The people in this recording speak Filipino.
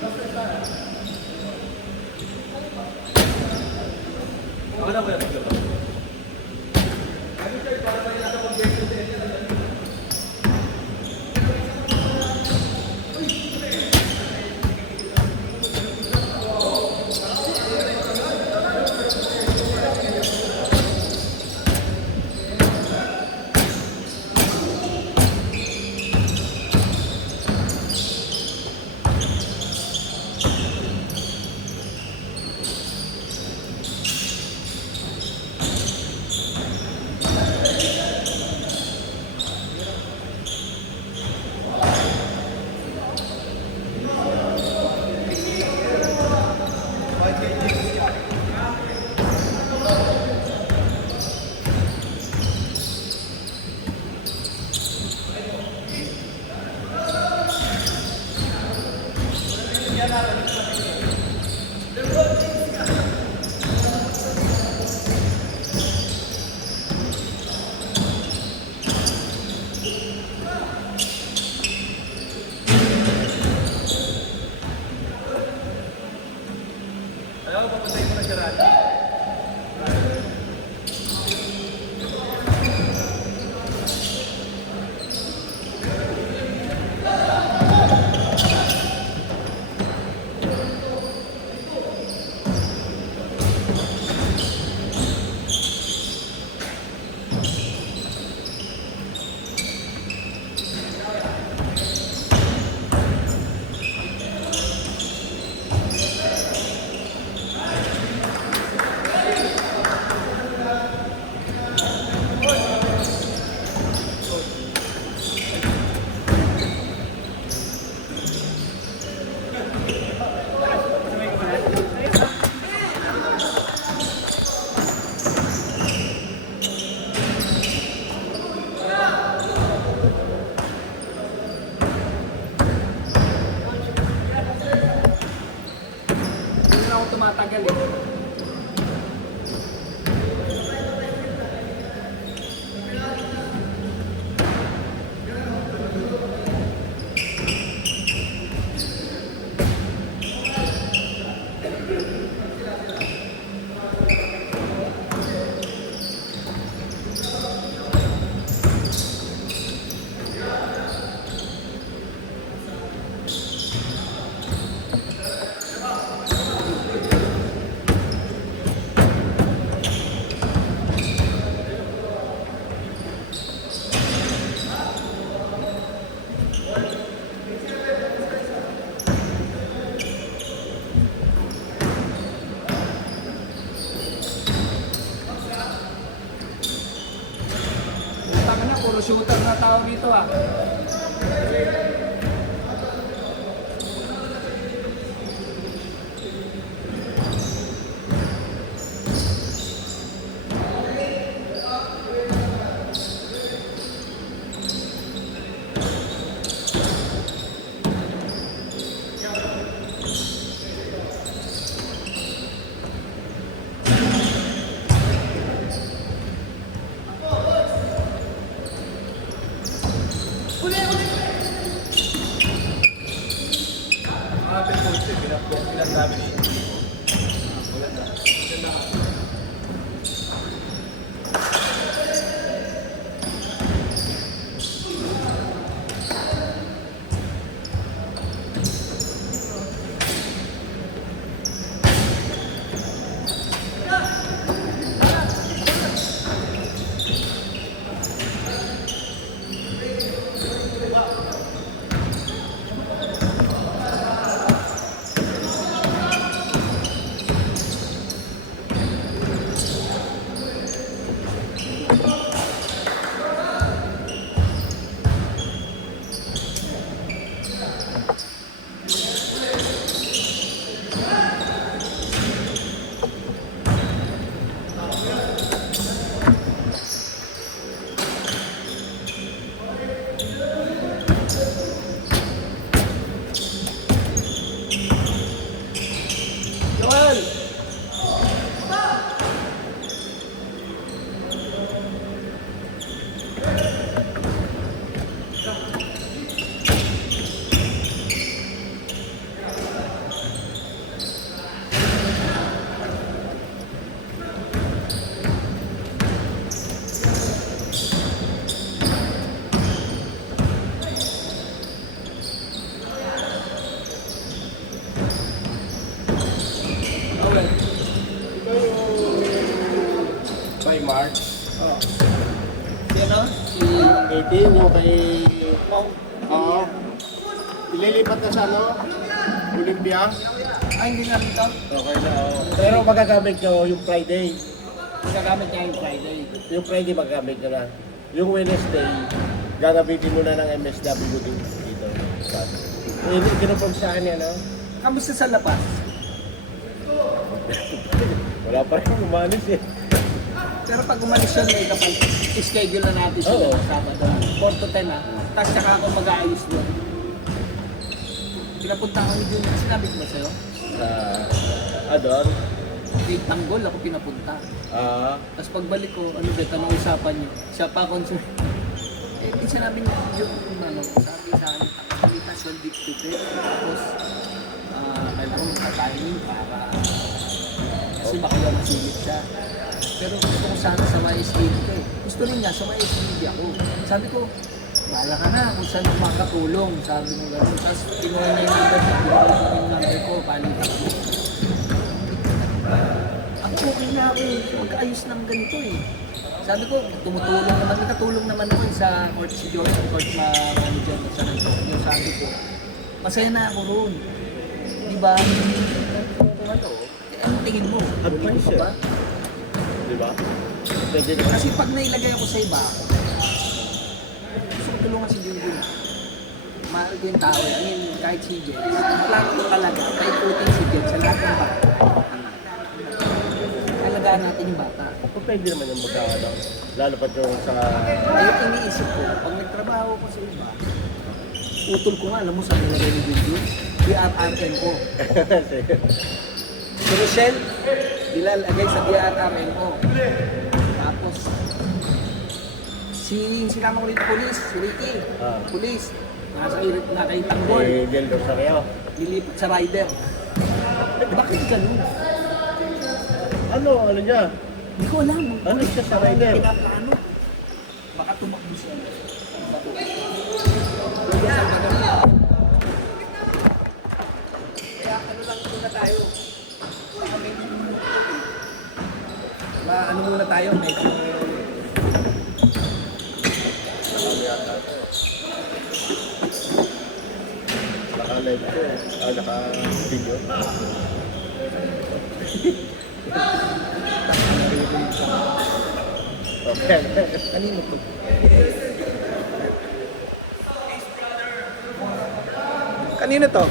Ako na ba yan? Ayaw, papatay mo na siya rin. Hindi na ako tumatagal eh. Tama na, puro shooter na tao dito ah. Mga pinpoints eh, pinasabi ni maganda. Team yung kay... Oo. Ililipat na sa ano? Olympia. Ay, hindi namin ito. Okay na, oo. Pero magagamit nyo yung Friday. Magagamit niya yung Friday. Yung Friday magagamit nyo na. Yung Wednesday, gagamitin mo na ng MSW dito. Kinupog sa akin yan, no? Kamusta sa Lapas? Wala pa rin umalis eh. Pero pag umalis yun, may kapal. I-schedule na natin sila Oo. Sabado. 4 to 10 ha. Tapos saka ako mag-aayos doon. Pinapunta ko yun. Sinabi ko ba sa'yo? Sa... Adon? Kay Tanggol ako pinapunta. Tapos pagbalik ko, ano ba, tanong usapan niyo. Siya pa concern. Eh, di sinabi niya, yung ano, sabi sa akin, Tanggol, so dictate. Tapos, kailangan magka-timing para kasi baka lang masilip siya. Pero gusto ko sana sa mga STD ko eh. Gusto rin niya sa mga STD ako. Sabi ko, bahala ka na kung saan ako makatulong. Sabi mo gano'n. Tapos kinuha niya yung number ko. Kinuha ko yung number ko. Palitan ko. Ang okay na ako eh. Mag-ayos ng ganito eh. Sabi ko, tumutulong naman. Nakatulong naman ako eh, sa court si George. Court manager sa Antonio. Sabi ko, masaya na ako roon. Diba? Kung ano, anong tingin mo? Advice Ka ba? Diba? Pwede naman. Kasi pag nailagay ako sa iba, gusto ko tulungan si Junjun. Mahal ko yung tao. I mean, kahit si Jen. Ang plano ko talaga, kahit putin si Jen sa lahat ng bata. Alagaan natin yung bata. Pwede naman yung magkakano. Lalo pa yung sa... Ayun iniisip ko, pag nagtrabaho ko sa iba, utol ko nga, alam mo saan nilagay ni Junjun? DRRM ko. Si Rochelle, nilalagay sa DRRM ko. Tapos, sinama ko rito pulis, si Ricky, pulis, nasa kay Tanggol, Del Rosario. nilipat sa rider. Bakit ganun? Ano niya? Hindi ko alam. Ano siya sa rider? Pinaplano. Baka tumakbo siya. Kaya Salvador na. Kaya ano lang muna tayo. Ano muna tayo, medyo Naka-live ko. Naka-video. Okay. kanino to? Kanino to?